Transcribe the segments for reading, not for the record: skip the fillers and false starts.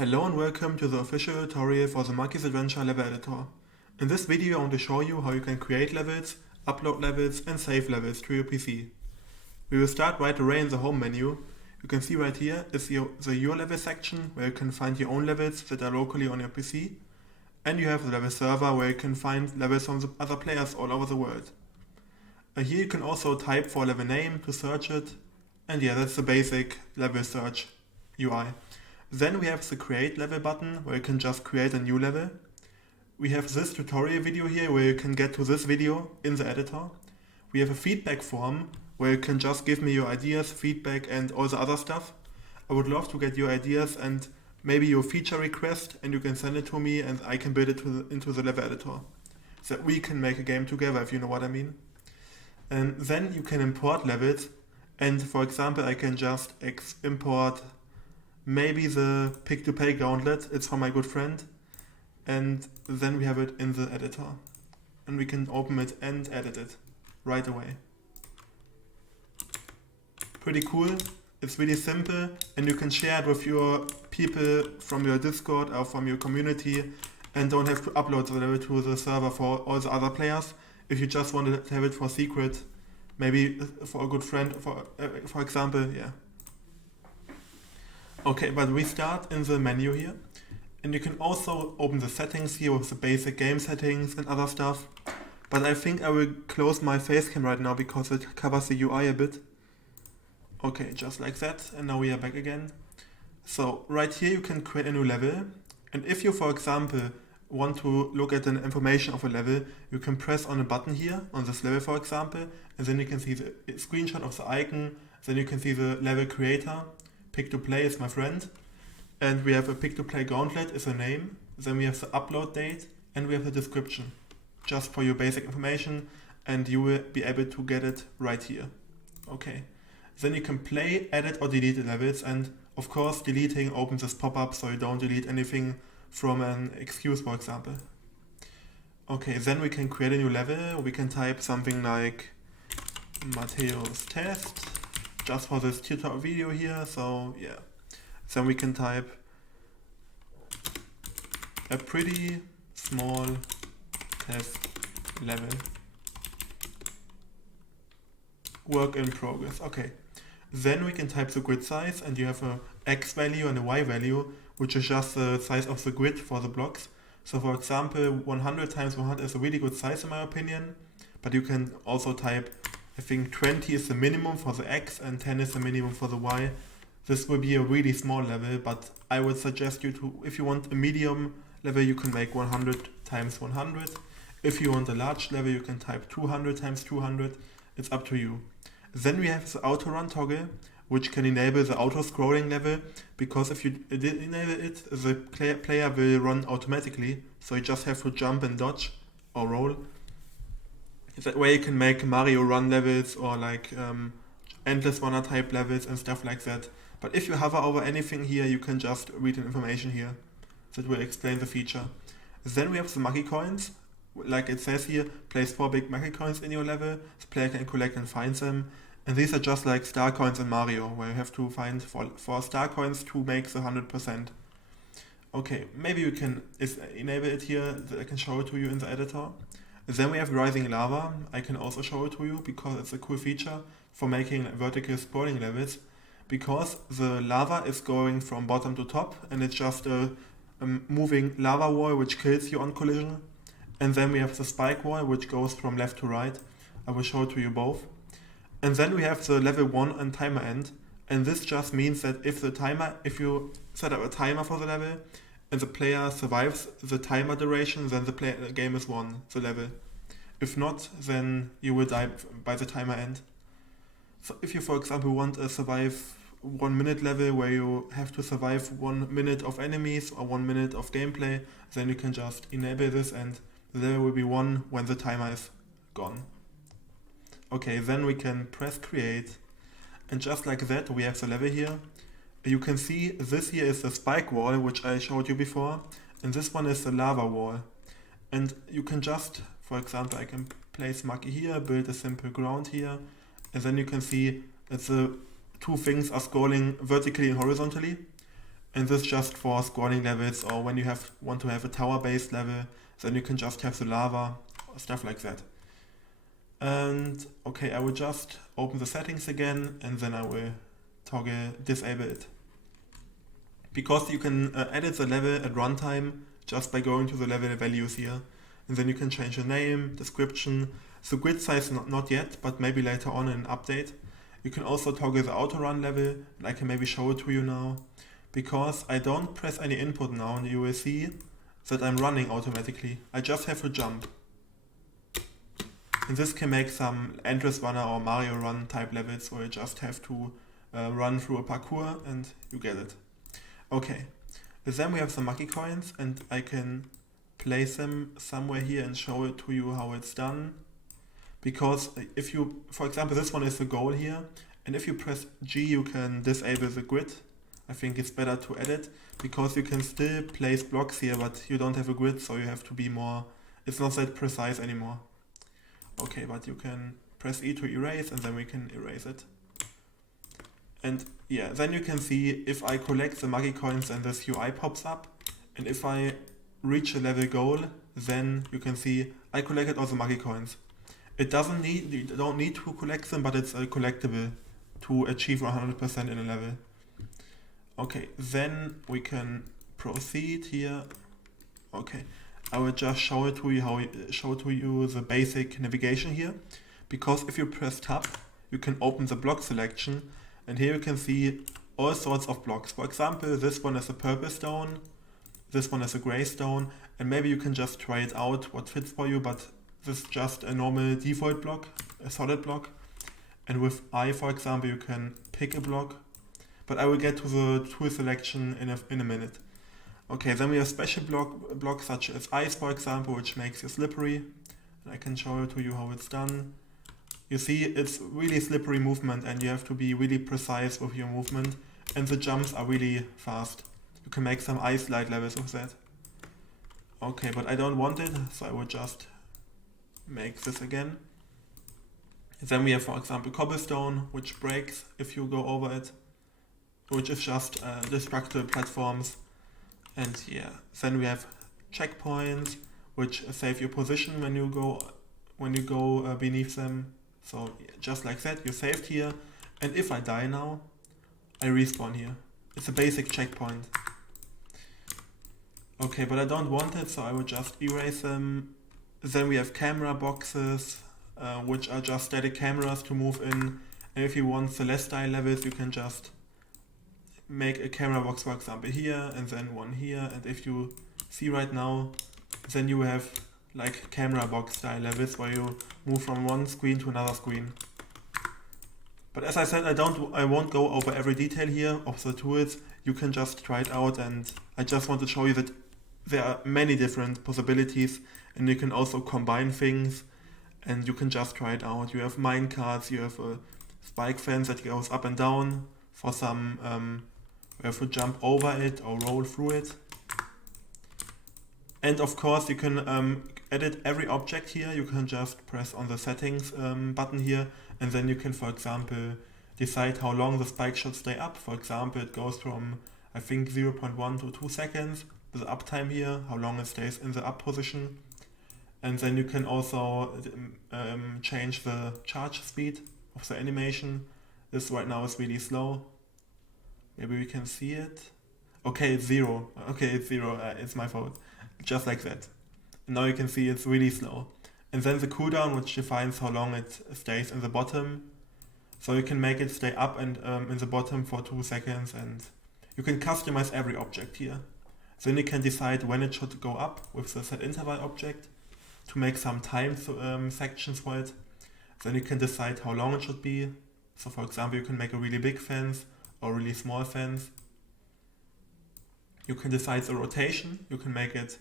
Hello and welcome to the official tutorial for the Makis Adventure level editor. In this video I want to show you how you can create levels, upload levels and save levels to your PC. We will start right away in the home menu. You can see right here is the Your Level section where you can find your own levels that are locally on your PC. And you have the level server where you can find levels from the other players all over the world. Here you can also type for level name to search it. And yeah, that's the basic level search UI. Then we have the create level button where you can just create a new level. We have this tutorial video here where you can get to this video in the editor. We have a feedback form where you can just give me your ideas, feedback and all the other stuff. I would love to get your ideas and maybe your feature request, and you can send it to me and I can build it into the level editor. So that we can make a game together, if you know what I mean. And then you can import levels, and for example I can just import maybe the pick-to-play gauntlet, it's from my good friend, and then we have it in the editor. And we can open it and edit it right away. Pretty cool, it's really simple, and you can share it with your people from your Discord or from your community and don't have to upload the level to the server for all the other players. If you just want to have it for secret, maybe for a good friend, for example, yeah. Okay, but we start in the menu here, and you can also open the settings here with the basic game settings and other stuff. But I think I will close my facecam right now because it covers the UI a bit. Okay, just like that, and now we are back again. So right here you can create a new level, and if you, for example, want to look at the information of a level, you can press on a button here, on this level for example, and then you can see the screenshot of the icon, then you can see the level creator. Pick-to-play is my friend, and we have a pick-to-play gauntlet is a name, then we have the upload date, and we have the description, just for your basic information, and you will be able to get it right here. Okay, then you can play, edit or delete the levels, and of course deleting opens this pop-up so you don't delete anything from an excuse, for example. Okay, then we can create a new level, we can type something like Mateo's test, just for this tutorial video here, so yeah. Then we can type a pretty small test level. Work in progress, okay. Then we can type the grid size, and you have a X value and a Y value, which is just the size of the grid for the blocks. So for example, 100 times 100 is a really good size in my opinion, but you can also type, I think 20 is the minimum for the X and 10 is the minimum for the Y. This will be a really small level, but I would suggest you to, if you want a medium level, you can make 100 times 100. If you want a large level, you can type 200 times 200. It's up to you. Then we have the auto run toggle, which can enable the auto scrolling level, because if you enable it, the player will run automatically, so you just have to jump and dodge or roll. That way you can make Mario run levels or like endless runner type levels and stuff like that. But if you hover over anything here, you can just read the information here. That will explain the feature. Then we have the Maki coins. Like it says here, place 4 big Maki coins in your level. The player can collect and find them. And these are just like star coins in Mario, where you have to find 4 star coins to make the 100%. Okay, maybe you can enable it here, that I can show it to you in the editor. Then we have Rising Lava. I can also show it to you because it's a cool feature for making vertical scrolling levels, because the lava is going from bottom to top and it's just a moving lava wall which kills you on collision. And then we have the spike wall which goes from left to right. I will show it to you both. And then we have the level 1 and timer end, and this just means that if you set up a timer for the level and the player survives the timer duration, then the game is won, the level. If not, then you will die by the timer end. So if you, for example, want a survive 1 minute level where you have to survive 1 minute of enemies or 1 minute of gameplay, then you can just enable this and the level will be won when the timer is gone. Okay, then we can press create, and just like that we have the level here. You can see this here is the spike wall which I showed you before, and this one is the lava wall. And you can just, for example, I can place Maki here, build a simple ground here, and then you can see that the two things are scrolling vertically and horizontally. And this just for scrolling levels, or when you want to have a tower-based level, then you can just have the lava, or stuff like that. And okay, I will just open the settings again, and then I will disable it. Because you can edit the level at runtime just by going to the level values here. And then you can change the name, description, the grid size not yet, but maybe later on in an update. You can also toggle the auto run level, and I can maybe show it to you now. Because I don't press any input now, and you will see that I'm running automatically. I just have to jump. And this can make some Endless Runner or Mario Run type levels where you just have to run through a parkour and you get it. Okay, then we have the Maki coins, and I can place them somewhere here and show it to you how it's done. Because if you, for example, this one is the goal here, and if you press G you can disable the grid. I think it's better to edit, because you can still place blocks here, but you don't have a grid, so you have to be more, it's not that precise anymore. Okay, but you can press E to erase, and then we can erase it. And yeah, then you can see if I collect the Maki coins and this UI pops up, and if I reach a level goal, then you can see I collected all the Maki coins. You don't need to collect them, but it's a collectible to achieve 100% in a level. Okay, then we can proceed here. Okay, I will just show it to you the basic navigation here, because if you press tab, you can open the block selection, and here you can see all sorts of blocks. For example, this one is a purple stone, this one is a gray stone, and maybe you can just try it out what fits for you, but this is just a normal default block, a solid block. And with I, for example, you can pick a block, but I will get to the tool selection in a minute. Okay, then we have special blocks such as ice, for example, which makes you slippery. And I can show to you how it's done. You see, it's really slippery movement, and you have to be really precise with your movement, and the jumps are really fast. You can make some ice slide levels with that. Okay, but I don't want it, so I will just make this again. Then we have, for example, cobblestone, which breaks if you go over it, which is just destructible platforms. And yeah, then we have checkpoints, which save your position when you go beneath them. So just like that, you saved here, and if I die now, I respawn here. It's a basic checkpoint. Okay, but I don't want it, so I will just erase them. Then we have camera boxes, which are just static cameras to move in. And if you want Celestine levels, you can just make a camera box, for example, here, and then one here. And if you see right now, then you have like camera box style levels where you move from one screen to another screen. But as I said, I won't go over every detail here of the tools. You can just try it out, and I just want to show you that there are many different possibilities, and you can also combine things, and you can just try it out. You have mine carts, you have a spike fence that goes up and down for some, you have to jump over it or roll through it. And of course you can edit every object here. You can just press on the settings button here, and then you can, for example, decide how long the spike should stay up. For example, it goes from, I think, 0.1 to 2 seconds, the uptime here, how long it stays in the up position. And then you can also change the charge speed of the animation. This right now is really slow. Maybe we can see it. Okay, it's 0. Okay, it's 0. It's my fault. Just like that. And now you can see it's really slow. And then the cooldown, which defines how long it stays in the bottom. So you can make it stay up and in the bottom for 2 seconds, and you can customize every object here. Then you can decide when it should go up with the set interval object to make some time sections for it. Then you can decide how long it should be. So for example, you can make a really big fence or a really small fence. You can decide the rotation. You can make it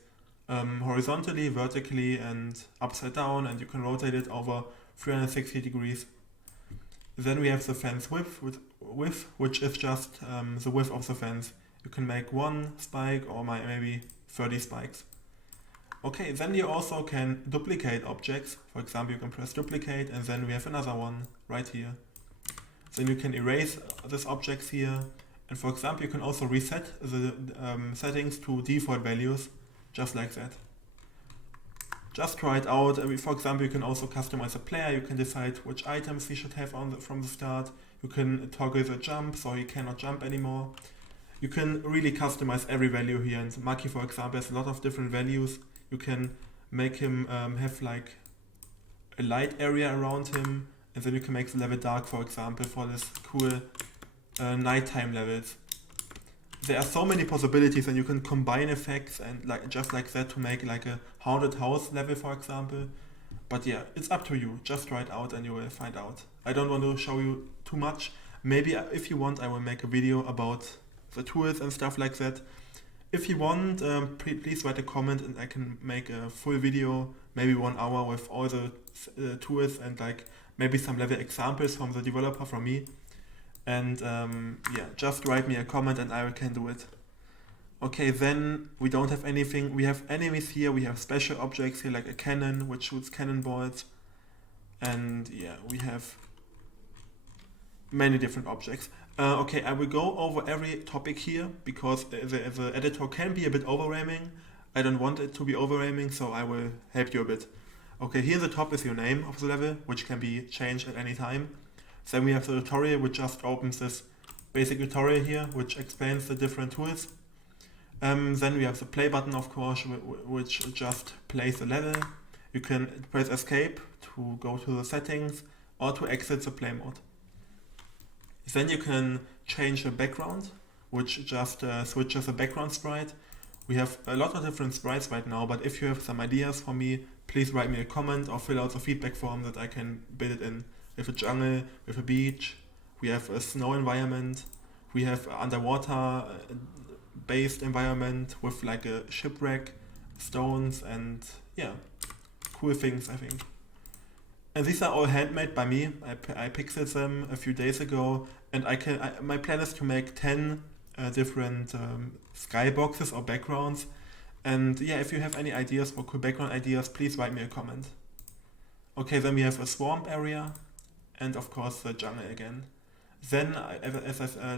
horizontally, vertically, and upside down, and you can rotate it over 360 degrees. Then we have the fence width, which is just the width of the fence. You can make 1 spike or maybe 30 spikes. Okay, then you also can duplicate objects. For example, you can press duplicate, and then we have another one right here. Then you can erase these objects here, And for example, you can also reset the settings to default values, just like that. Just try it out. For example, you can also customize a player. You can decide which items he should have from the start. You can toggle the jump so he cannot jump anymore. You can really customize every value here. And Maki, for example, has a lot of different values. You can make him have like a light area around him, and then you can make the level dark, for example, for this cool nighttime levels. There are so many possibilities, and you can combine effects and just like that to make like a haunted house level, for example. But yeah, it's up to you. Just try it out and you will find out. I don't want to show you too much. Maybe if you want, I will make a video about the tools and stuff like that. If you want, please write a comment and I can make a full video, maybe 1 hour with all the tools and like maybe some level examples from the developer, from me. And yeah, just write me a comment and I can do it. Okay, then we don't have anything. We have enemies here, we have special objects here like a cannon which shoots cannonballs. And yeah, we have many different objects. Okay, I will go over every topic here because the editor can be a bit overwhelming. I don't want it to be overwhelming, so I will help you a bit. Okay, here at the top is your name of the level, which can be changed at any time. Then we have the tutorial, which just opens this basic tutorial here, which explains the different tools. Then we have the play button, of course, which just plays the level. You can press escape to go to the settings or to exit the play mode. Then you can change the background, which just switches the background sprite. We have a lot of different sprites right now, but if you have some ideas for me, please write me a comment or fill out the feedback form that I can build it in. We have a jungle, we have a beach, we have a snow environment, we have underwater based environment with like a shipwreck, stones, and yeah, cool things, I think. And these are all handmade by me. I pixeled them a few days ago, and my plan is to make 10 different skyboxes or backgrounds. And yeah, if you have any ideas for cool background ideas, please write me a comment. Okay, then we have a swamp area, and of course the jungle again. Then,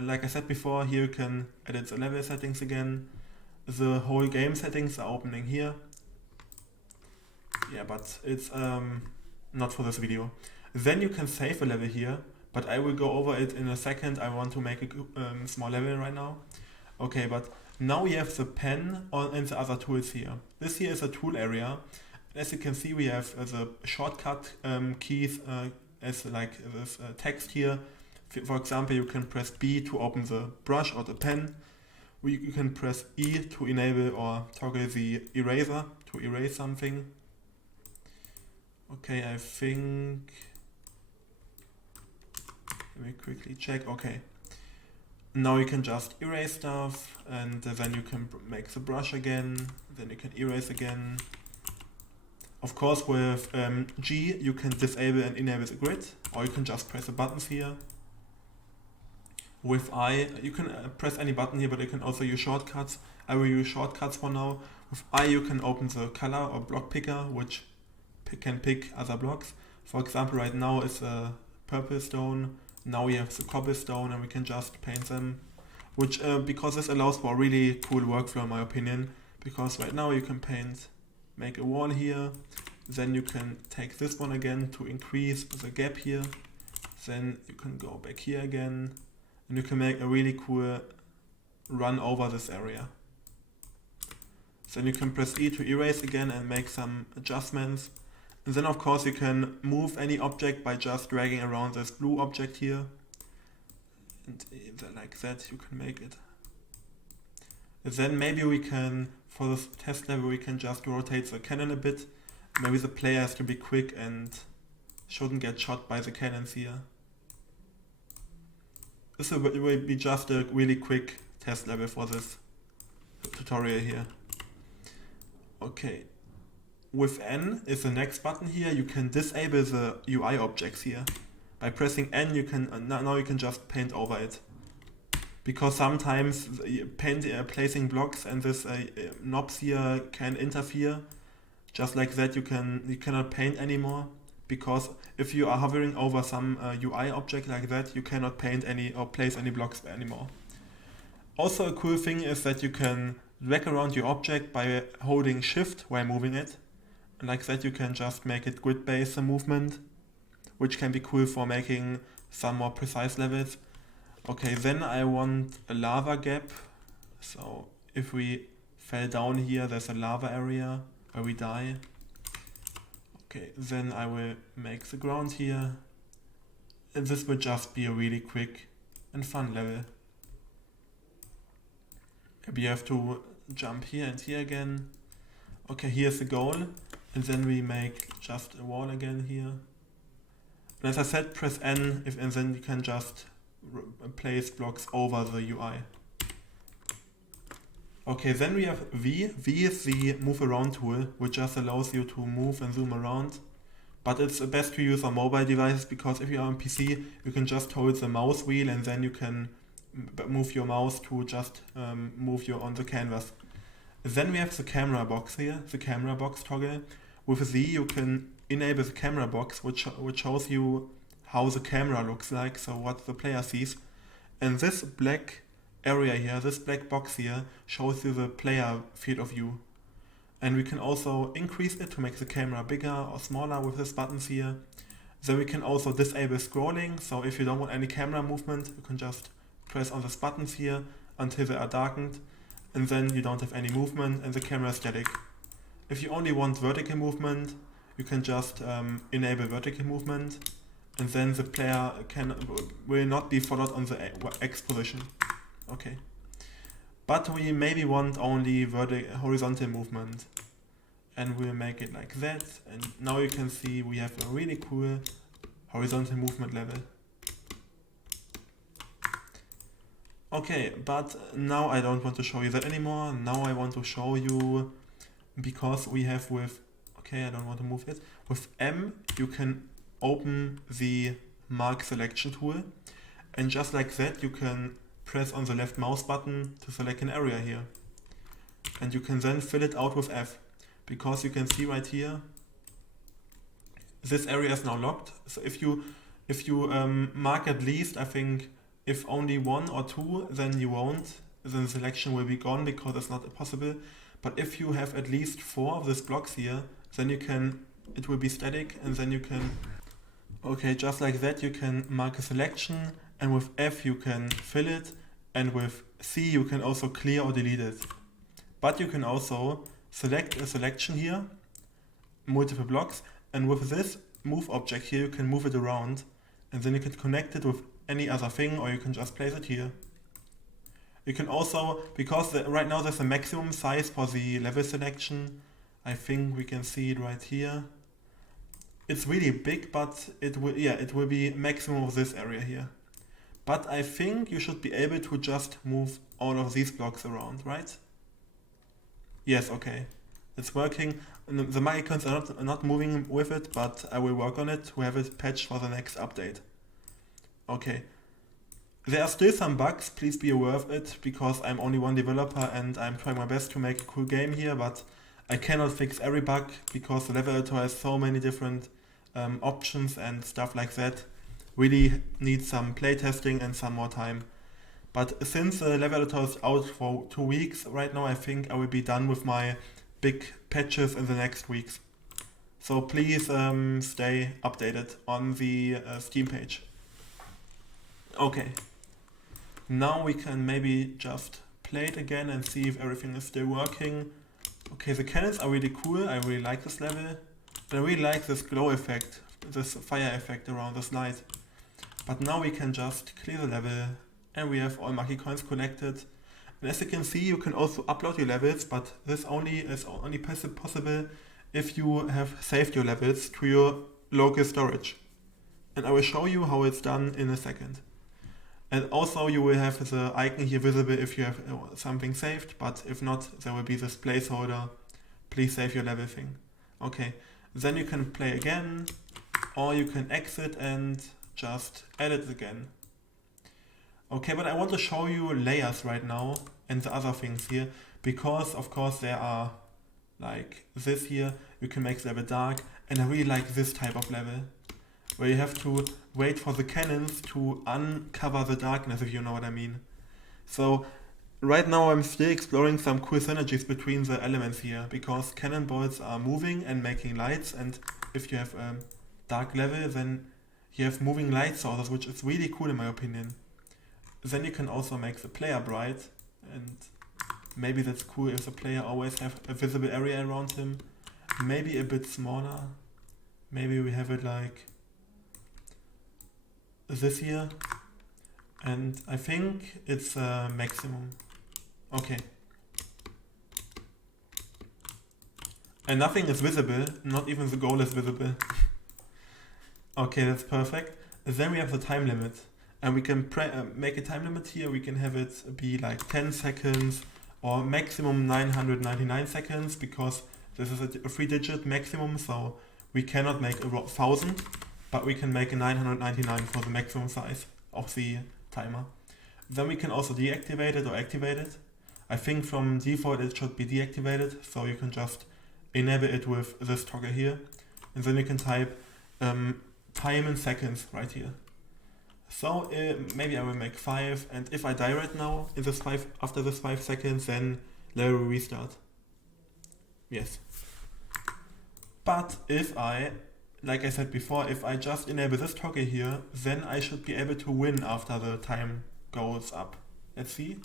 like I said before, here you can edit the level settings again. The whole game settings are opening here. Yeah, but it's not for this video. Then you can save a level here, but I will go over it in a second. I want to make a small level right now. Okay, but now we have the pen and the other tools here. This here is a tool area. As you can see, we have the shortcut keys as like this text here. For example, you can press B to open the brush or the pen. You can press E to enable or toggle the eraser to erase something. Okay, I think, let me quickly check. Okay, now you can just erase stuff, and then you can make the brush again, then you can erase again. Of course, with G you can disable and enable the grid, or you can just press the buttons here. With I, you can press any button here, but you can also use shortcuts. I will use shortcuts for now. With I you can open the color or block picker, which can pick other blocks. For example, right now it's a purple stone. Now we have the cobblestone, and we can just paint them. Which, because this allows for a really cool workflow in my opinion. Because right now you can make a wall here. Then you can take this one again to increase the gap here. Then you can go back here again. And you can make a really cool run over this area. Then you can press E to erase again and make some adjustments. And then of course you can move any object by just dragging around this blue object here. And like that you can make it. And then maybe we can, for this test level, we can just rotate the cannon a bit. Maybe the player has to be quick and shouldn't get shot by the cannons here. This will be just a really quick test level for this tutorial here. Okay. With N is the next button here. You can disable the UI objects here. By pressing N, you can now you can just paint over it. Because sometimes placing blocks and this knobs here can interfere. Just like that, you cannot paint anymore. Because if you are hovering over some UI object like that, you cannot paint any or place any blocks anymore. Also a cool thing is that you can drag around your object by holding shift while moving it. And like that you can just make it grid-based movement, which can be cool for making some more precise levels. Okay, then I want a lava gap. So if we fell down here, there's a lava area where we die. Okay, then I will make the ground here. And this will just be a really quick and fun level. Maybe you have to jump here and here again. Okay, here's the goal. And then we make just a wall again here. And as I said, press N, and then you can just place blocks over the UI. Okay, then we have V. V is the move around tool, which just allows you to move and zoom around. But it's best to use on mobile devices, because if you are on PC, you can just hold the mouse wheel and then you can move your mouse to just move you on the canvas. Then we have the camera box here, the camera box toggle. With Z you can enable the camera box, which shows you how the camera looks like, so what the player sees. And this black area here, this black box here, shows you the player field of view. And we can also increase it to make the camera bigger or smaller with these buttons here. Then we can also disable scrolling, so if you don't want any camera movement, you can just press on these buttons here until they are darkened, and then you don't have any movement and the camera is static. If you only want vertical movement, you can just enable vertical movement, and then the player will not be followed on the X position. Okay. But we maybe want only horizontal movement, and we'll make it like that, and now you can see we have a really cool horizontal movement level. Okay, but now I don't want to show you that anymore. Now I want to show you, because we have okay, I don't want to move it. With M you can open the mark selection tool, and just like that you can press on the left mouse button to select an area here. And you can then fill it out with F, because you can see right here, this area is now locked. So if you mark at least, I think, if only 1 or 2, then you won't. Then the selection will be gone because it's not possible. But if you have at least 4 of these blocks here, then it will be static, and then you can, okay, just like that you can mark a selection, and with F you can fill it, and with C you can also clear or delete it. But you can also select a selection here, multiple blocks, and with this move object here you can move it around, and then you can connect it with any other thing, or you can just place it here. You can also, because right now there's a maximum size for the level selection, I think we can see it right here. It's really big, but it will be maximum of this area here. But I think you should be able to just move all of these blocks around, right? Yes, okay. It's working. The my icons are not moving with it, but I will work on it to have it patched for the next update. Okay. There are still some bugs, please be aware of it, because I'm only one developer and I'm trying my best to make a cool game here, but I cannot fix every bug because the level editor has so many different options and stuff like that. Really needs some playtesting and some more time. But since the level editor is out for 2 weeks right now, I think I will be done with my big patches in the next weeks. So please stay updated on the Steam page. Okay. Now we can maybe just play it again and see if everything is still working. Okay, the cannons are really cool. I really like this level. And I really like this glow effect, this fire effect around this light. But now we can just clear the level, and we have all Maki coins collected. And as you can see, you can also upload your levels, but this is only possible if you have saved your levels to your local storage. And I will show you how it's done in a second. And also you will have the icon here visible if you have something saved, but if not, there will be this placeholder, please save your level thing. Okay, then you can play again, or you can exit and just edit again. Okay, but I want to show you layers right now and the other things here, because of course there are like this here, you can make the level dark, and I really like this type of level, where you have to wait for the cannons to uncover the darkness, if you know what I mean. So right now I'm still exploring some cool synergies between the elements here, because cannonballs are moving and making lights, and if you have a dark level, then you have moving light sources, which is really cool in my opinion. Then you can also make the player bright, and maybe that's cool if the player always have a visible area around him. Maybe a bit smaller. Maybe we have it like this here. And I think it's maximum. Okay. And nothing is visible, not even the goal is visible. Okay, that's perfect. Then we have the time limit. And we can make a time limit here. We can have it be like 10 seconds or maximum 999 seconds, because this is a 3-digit maximum, so we cannot make a 1000, but we can make a 999 for the maximum size of the timer. Then we can also deactivate it or activate it. I think from default it should be deactivated, so you can just enable it with this toggle here. And then you can type time in seconds right here. So maybe I will make 5, and if I die right now in this after this 5 seconds, then level will restart. Yes. But if I, like I said before, if I just enable this toggle here, then I should be able to win after the time goes up. Let's see.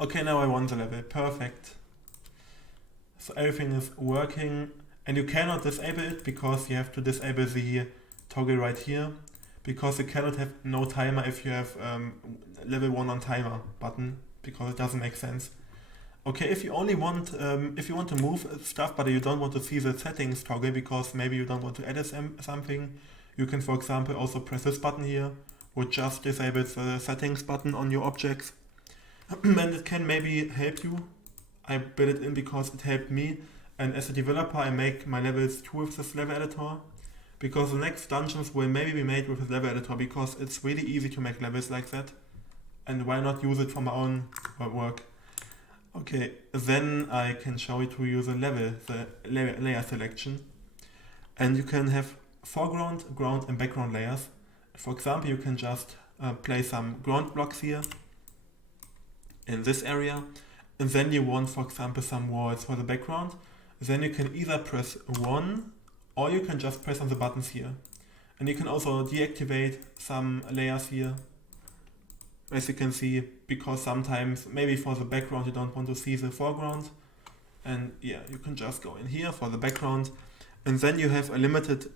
Okay, now I won the level. Perfect. So everything is working, and you cannot disable it because you have to disable the toggle right here, because you cannot have no timer if you have level 1 on timer button, because it doesn't make sense. Okay, if you only want, if you want to move stuff but you don't want to see the settings toggle because maybe you don't want to edit something, you can, for example, also press this button here, which just disables the settings button on your objects. And it can maybe help you. I built it in because it helped me, and as a developer I make my levels too with this level editor, because the next dungeons will maybe be made with this level editor, because it's really easy to make levels like that, and why not use it for my own work. Okay, then I can show you to use a level, the layer selection, and you can have foreground, ground and background layers. For example, you can just place some ground blocks here in this area, and then you want, for example, some walls for the background. Then you can either press 1 or you can just press on the buttons here. And you can also deactivate some layers here, as you can see, because sometimes maybe for the background you don't want to see the foreground. And yeah, you can just go in here for the background, and then you have a limited,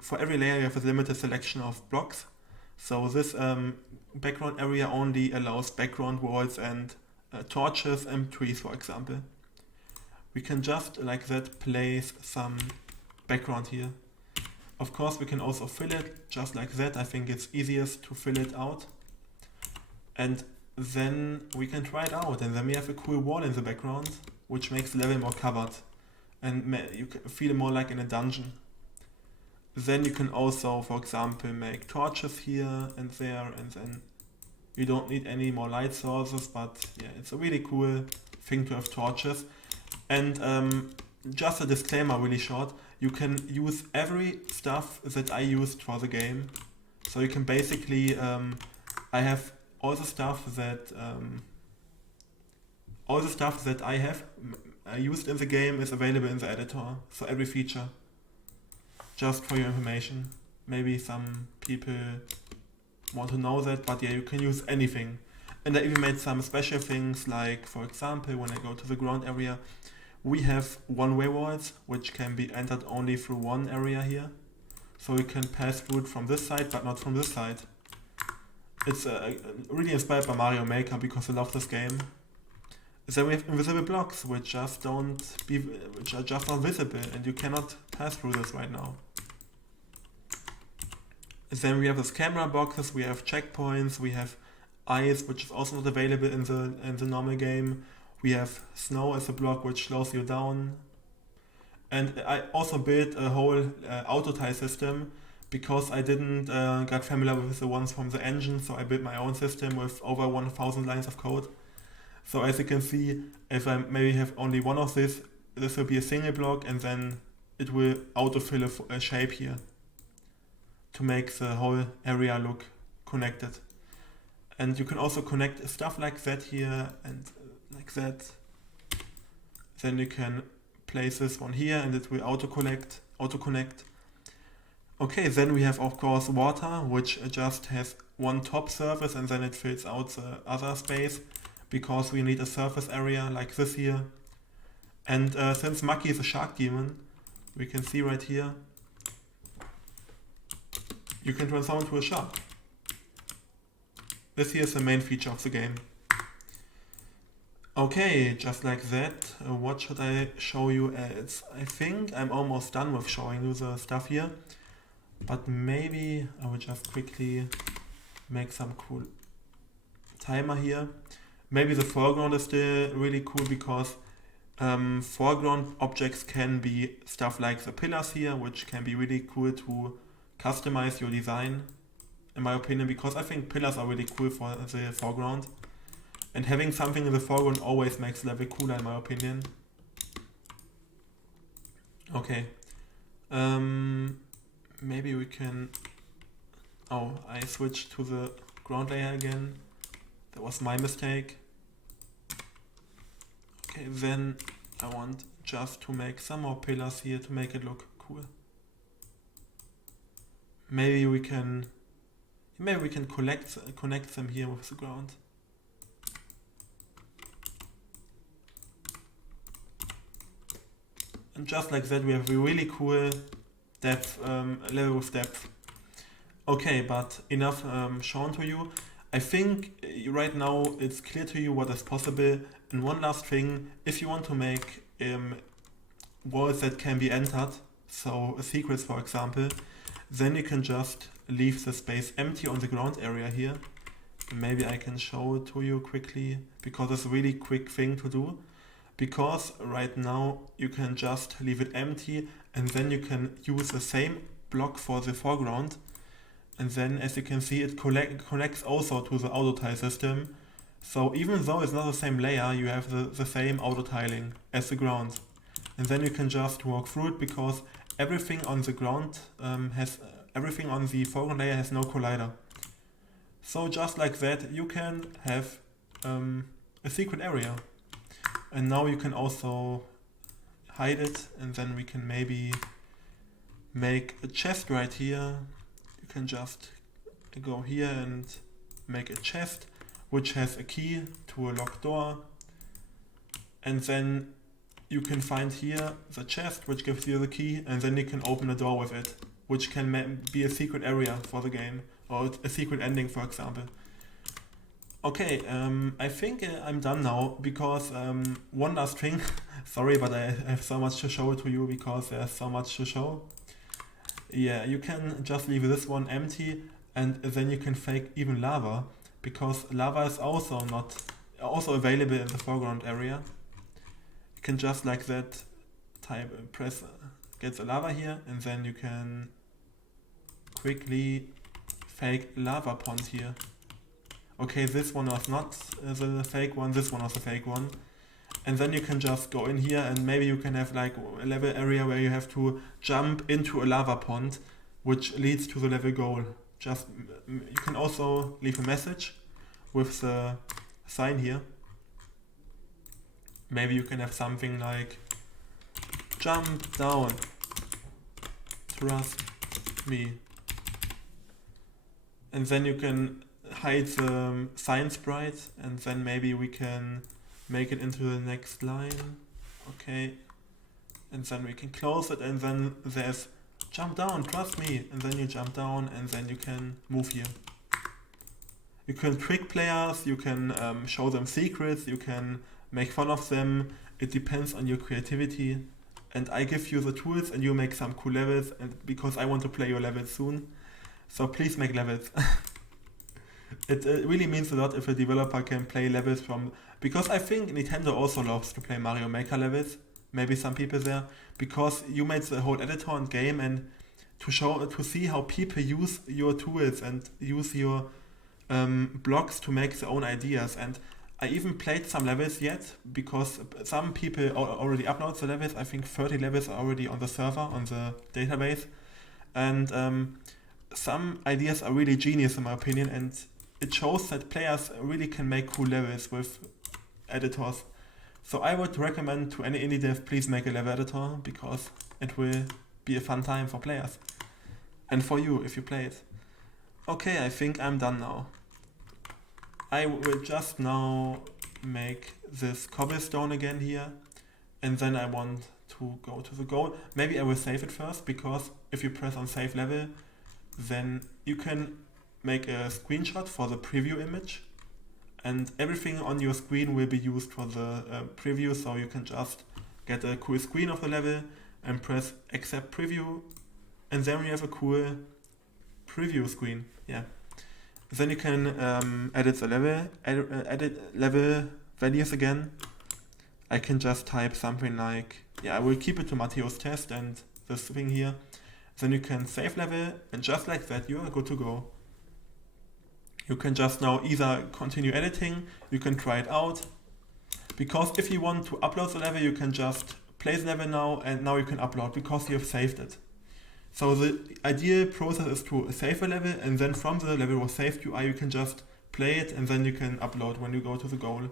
for every layer you have a limited selection of blocks. So this background area only allows background walls and torches and trees, for example. We can just like that place some background here. Of course we can also fill it just like that. I think it's easiest to fill it out. And then we can try it out, and then we have a cool wall in the background, which makes the level more covered, and you can feel more like in a dungeon. Then you can also, for example, make torches here and there, and then you don't need any more light sources, but yeah, it's a really cool thing to have torches. And just a disclaimer really short, you can use every stuff that I used for the game. So you can basically, I have all the stuff that I have used in the game is available in the editor. So every feature, just for your information. Maybe some people want to know that, but yeah, you can use anything. And I even made some special things, like for example, when I go to the ground area, we have one-way walls, which can be entered only through one area here. So you can pass through it from this side, but not from this side. It's really inspired by Mario Maker, because I love this game. Then we have invisible blocks, which are just not visible, and you cannot pass through this right now. Then we have these camera boxes, we have checkpoints, we have ice, which is also not available in the normal game. We have snow as a block, which slows you down. And I also built a whole auto tile system, because I didn't get familiar with the ones from the engine, so I built my own system with over 1000 lines of code. So as you can see, if I maybe have only one of this will be a single block, and then it will autofill a shape here to make the whole area look connected. And you can also connect stuff like that here and like that. Then you can place this one here and it will auto-connect. Okay, then we have of course water, which just has one top surface and then it fills out the other space because we need a surface area like this here. And since Maki is a shark demon, we can see right here, you can transform into a shark. This here is the main feature of the game. Okay, just like that, what should I show you else? I think I'm almost done with showing you the stuff here, but maybe I will just quickly make some cool timer here. Maybe the foreground is still really cool because foreground objects can be stuff like the pillars here, which can be really cool to customize your design, in my opinion, because I think pillars are really cool for the foreground. And having something in the foreground always makes the level cooler, in my opinion. Okay. Maybe we can... Oh, I switched to the ground layer again. That was my mistake. Okay, then I want just to make some more pillars here to make it look cool. Maybe we can connect them here with the ground. And just like that we have a really cool depth, level with depth. Okay, but enough shown to you. I think right now it's clear to you what is possible. And one last thing, if you want to make walls that can be entered, so secrets for example, then you can just leave the space empty on the ground area here. Maybe I can show it to you quickly because it's a really quick thing to do. Because right now you can just leave it empty and then you can use the same block for the foreground, and then as you can see it connects also to the auto tile system. So even though it's not the same layer, you have the same auto tiling as the ground, and then you can just walk through it because everything on the ground everything on the foreground layer has no collider. So just like that you can have a secret area. And now you can also hide it, and then we can maybe make a chest right here. You can just go here and make a chest which has a key to a locked door, and then you can find here the chest which gives you the key, and then you can open a door with it, which can be a secret area for the game or a secret ending, for example. Okay, I think I'm done now because one last thing, sorry, but I have so much to show to you because there's so much to show. Yeah, you can just leave this one empty and then you can fake even lava because lava is also available in the foreground area. You can just like that get the lava here, and then you can quickly fake lava pond here. Okay, this one was not the fake one, this one was the fake one. And then you can just go in here and maybe you can have like a level area where you have to jump into a lava pond, which leads to the level goal. You can also leave a message with the sign here. Maybe you can have something like, jump down, trust me. And then you can hide the sign sprite, and then maybe we can make it into the next line. Okay, and then we can close it, and then there's jump down, trust me, and then you jump down and then you can move here. You can trick players, you can show them secrets, you can make fun of them. It depends on your creativity, and I give you the tools and you make some cool levels, and because I want to play your levels soon, so please make levels. It really means a lot if a developer can play levels because I think Nintendo also loves to play Mario Maker levels, maybe some people there, because you made the whole editor and game, and to see how people use your tools and use your blocks to make their own ideas. And I even played some levels yet, because some people already upload the levels. I think 30 levels are already on the server, on the database, and some ideas are really genius in my opinion, and it shows that players really can make cool levels with editors. So I would recommend to any indie dev, please make a level editor, because it will be a fun time for players. And for you, if you play it. Okay, I think I'm done now. I will just now make this cobblestone again here. And then I want to go to the goal. Maybe I will save it first, because if you press on save level, then you can make a screenshot for the preview image. And everything on your screen will be used for the preview, so you can just get a cool screen of the level and press accept preview, and then you have a cool preview screen. Yeah. Then you can edit the level, edit level values again. I can just type something like, I will keep it to Mateo's test and this thing here. Then you can save level, and just like that, you are good to go. You can just now either continue editing, you can try it out, because if you want to upload the level, you can just play the level now, and now you can upload because you have saved it. So the ideal process is to save a level, and then from the level was saved UI, you can just play it, and then you can upload when you go to the goal.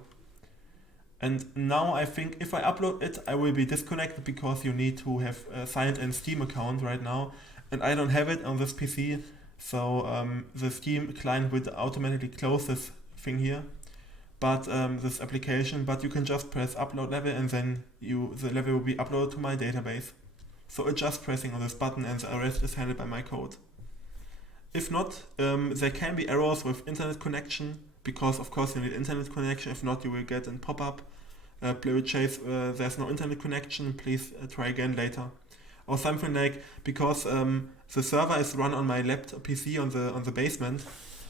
And now I think if I upload it, I will be disconnected, because you need to have a signed in Steam account right now, and I don't have it on this PC. So the Steam client will automatically close this thing here, but this application. But you can just press upload level, and then the level will be uploaded to my database. So it's just pressing on this button, and the rest is handled by my code. If not, there can be errors with internet connection, because of course you need internet connection. If not, you will get a pop-up which says there's no internet connection. Please try again later. Or something like, because the server is run on my laptop PC on the basement,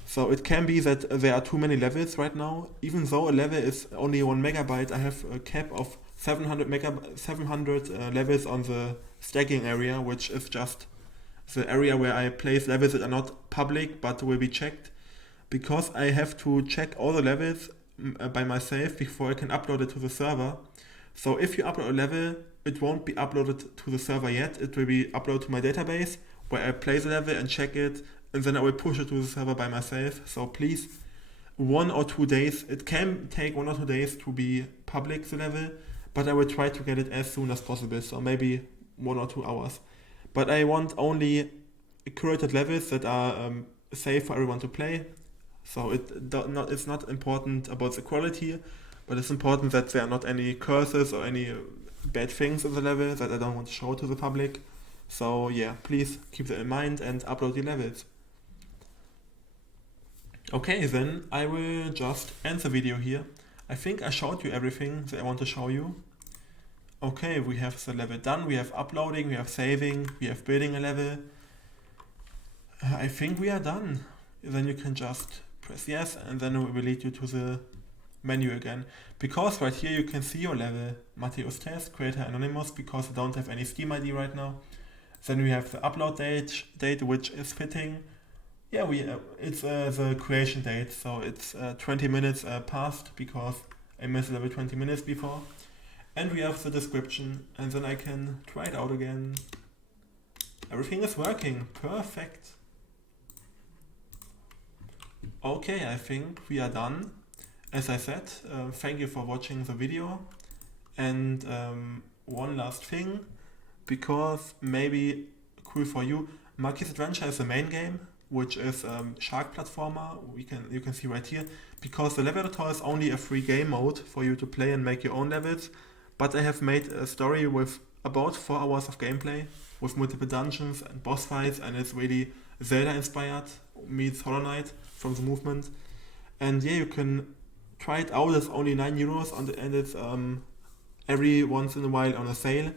so it can be that there are too many levels right now. Even though a level is only 1 megabyte, I have a cap of 700 levels on the stacking area, which is just the area where I place levels that are not public but will be checked, because I have to check all the levels by myself before I can upload it to the server. So if you upload a level, it won't be uploaded to the server yet. It will be uploaded to my database, where I play the level and check it, and then I will push it to the server by myself. So please, 1 or 2 days, it can take 1 or 2 days to be public, the level, but I will try to get it as soon as possible, so maybe 1 or 2 hours. But I want only curated levels that are safe for everyone to play. So it's not important about the quality, but it's important that there are not any curses or any bad things in the level that I don't want to show to the public. So yeah, please keep that in mind and upload your levels. Okay, then I will just end the video here. I think I showed you everything that I want to show you. Okay, we have the level done, we have uploading, we have saving, we have building a level. I think we are done. Then you can just press yes, and then it will lead you to the menu again. Because right here you can see your level, Mateo's test, creator anonymous, because I don't have any Steam ID right now. Then we have the upload date which is fitting. Yeah, it's the creation date, so it's 20 minutes past, because I missed level 20 minutes before. And we have the description, and then I can try it out again. Everything is working, perfect. Okay, I think we are done. As I said, thank you for watching the video. And one last thing, because maybe cool for you, Makis Adventure is the main game, which is shark platformer. You can see right here, because the level editor is only a free game mode for you to play and make your own levels. But I have made a story with about 4 hours of gameplay, with multiple dungeons and boss fights, and it's really Zelda inspired, meets Hollow Knight from the movement. And yeah, you can try it out. It's only €9 and it's every once in a while on a sale.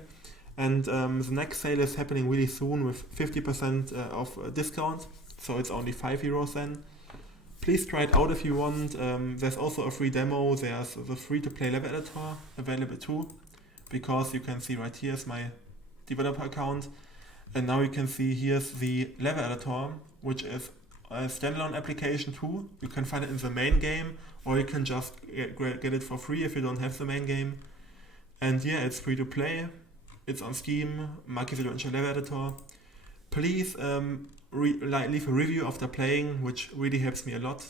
And the next sale is happening really soon with 50% of discount, so it's only €5 then. Please try it out if you want. There's also a free demo. There's the free-to-play level editor available too, because you can see right here is my developer account, and now you can see here's the level editor, which is a standalone application too. You can find it in the main game, or you can just get it for free if you don't have the main game. And yeah, it's free to play. It's on Steam, Makis Adventure level editor. Please leave a review after playing, which really helps me a lot.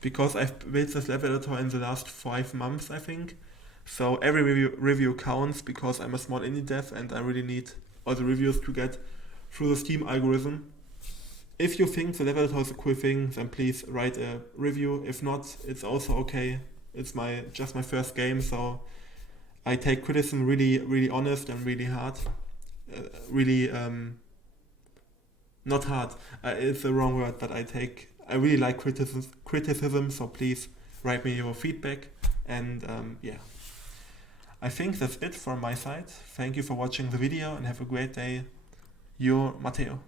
because I've built this level editor in the last 5 months, I think. So every review counts because I'm a small indie dev and I really need all the reviews to get through the Steam algorithm. If you think the level editor is a cool thing, then please write a review. If not, it's also okay. It's just my first game, so I take criticism really honest and really hard. Not hard. It's the wrong word, but I really like criticism. So please write me your feedback. And yeah, I think that's it from my side. Thank you for watching the video and have a great day. Your Mateo.